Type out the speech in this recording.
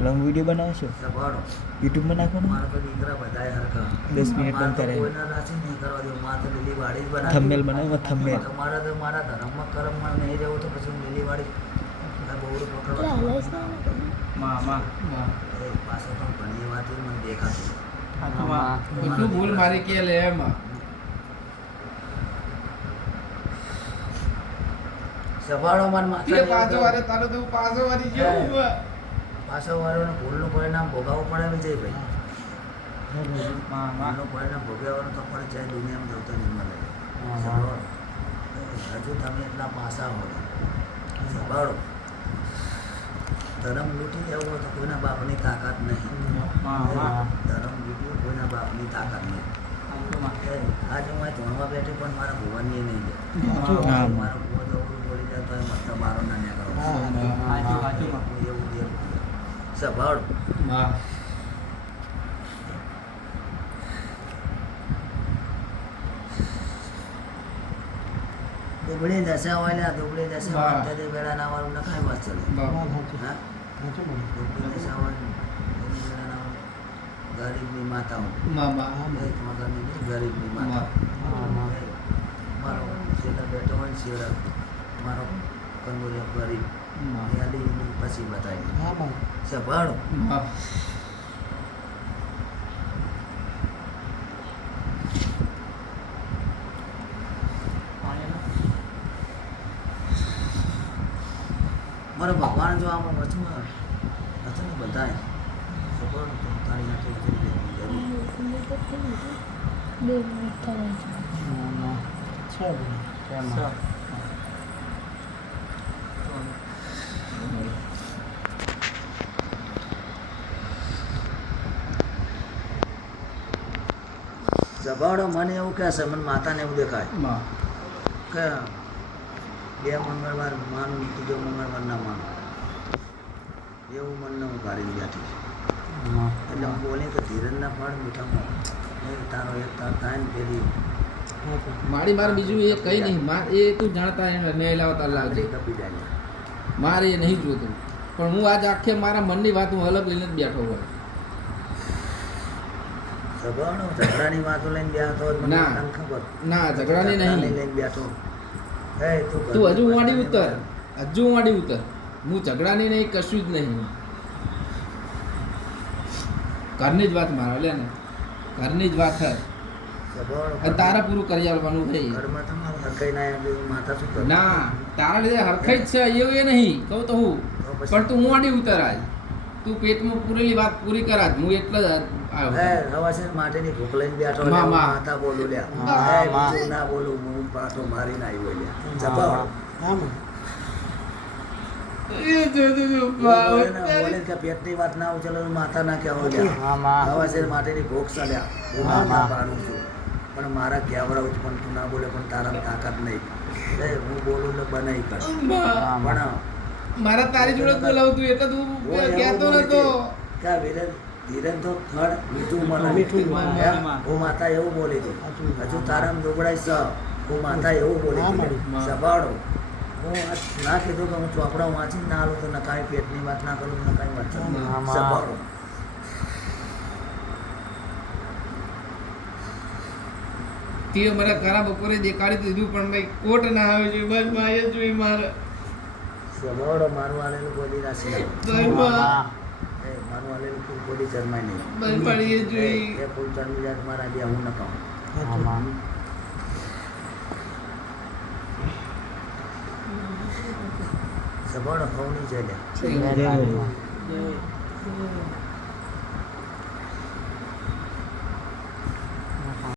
long video બનાવો છો સભાડો યુટ્યુબમાં નાખો ને મારા તો દીકરા બધાય હરખા 10 મિનિટ મારે પણ તો કરે કોઈના રાશિ નહીં કરવા દઉં મારે તો લીલી વાડી જ બનાવી થંબનેલ બનાવો થંબનેલ તમારે તો મારા ધર્મમાં કર્મમાં નહીં જવું તો પછી હું લીલી વાડી બહુ પકડવા એ પાછળ પણ ઘણી વાત મને દેખાતું શું ભૂલ મારી કે લે એમાં સભાડો મન તે પાછો વારે તારો તો પાછો વારી ગયો પાછો વાળાને ભૂલનું પરિણામ ભોગવવું પડે વિજયભાઈ ભૂલનું પરિણામ ભોગવવાનું તો પડે ચાહે દુનિયામાં જવતો નહીં મળે સભાડો હજુ તમે એટલા પાસા હો સભાડો ધર્મ લૂંટી લેવો હોય તો કોઈના બાપની તાકાત નહીં ધર્મ લૂંટ્યું કોઈના બાપની તાકાત નહીં આજે હું ધોણવા બેઠી પણ મારા ભુવનની નહીં જાય મારો ભુવન અવરું બોલી જાય તો મતલબ મારો નાન્યા કરો એવું દેવું સભાળ દુબળી દશા હોય ને દુબળી દશા હોય ત્યારે વેળા ના વાળું ને કાંઈ વાત ચાલે દુબળી દશા હોય ગરીબની માતા ગરીબની માતા મારો શેતર બેઠો હોય ને શેર મારો કંદોરિયા ગરીબ પછી બતાવી સભાળો મારો ભગવાન જો આમાં વચમાં હતો ને બધાય સભાળો તો તારી હાથે સભાડો મને એવું કહે છે મને માતાને એવું દેખાય કે બે મંગળવાર માનું ત્રીજો મંગળવાર ના માનું એવું મનને હું કાઢી બેઠી એટલે હું બોલી કે ધીરજના ફળ મીઠામાં તારો એક તાર થાય ને પેલી મારી મારે બીજું એ કઈ નહીં માર એ તું જાણતા એને નહીં લાવતા લાવજે કપી જાય મારે એ નહીં જોતું પણ હું આજ આખે મારા મનની વાત હું અલગ લઈને જ બેઠો હોય સભાનો ઝઘડાની વાતો લઈને બેઠો મને ખબર ના ઝઘડાની નહીં લઈને બેઠો હે તું હજુ વાડી ઉતર હું ઝઘડાની નહીં કશું જ નહીં ઘરની જ વાત મારો લે ને ઘરની જ વાત હે તારા પૂરું કરી આવવાનું ભાઈ ઘરમાં તમારું હરખાઈ ના એટલે માતા શું કરે ના તારા લીધે હરખાઈ જ છે એવું એ નહીં કહું તો હું પણ તું વાડી ઉતર આજ તું પેટમાં પૂરેલી વાત પૂરી કર આજ હું એટલે જ આવ્યો હે હવાસે માટેની ભૂખ લઈને બેઠો લે માતા બોલું લ્યા હે બીજું ના બોલું હું પાટો મારીને આવ્યો લ્યા જપાવ બોલે કે પેટની વાત ના ઉચલો માતા ના કહેવો લ્યા હવાસે માટેની ભૂખ ચાલ્યા હું માતા પાડું છું પણ મારા કહેવડાવું છું પણ તું ના બોલે પણ તારા તાકાત નહીં હું બોલું એટલે બનાવી કર પણ મારા તારી જોડે બોલાવતું એટલે તું કહેતો નતો કે ધીરજ તો થડ મીઠું મને હું માતા એવું બોલી હતી હજુ તારામ દુબળાઈ સ હું માતા એવું બોલી હતી સભાડો હું ના કીધું કે હું ચોપડા વાંચી ના આલું તો ન કાંઈ પેટની વાત ના કરું ન કાંઈ વાત સભાડો તે મને ખરા બપોરે દેખાડી દીધું પણ ભાઈ કોટ ના આવે છે બસ મારે જોઈ મારે સભાડો મારું આલેલું બોલી રાશિ મારું આલેલું ફૂલ બોલી જન્માય નહીં બસ પડીએ જોઈ એ ફૂલ જન્મી જાય મારા બે હું ન કહું સભાડો હોવની જઈ લે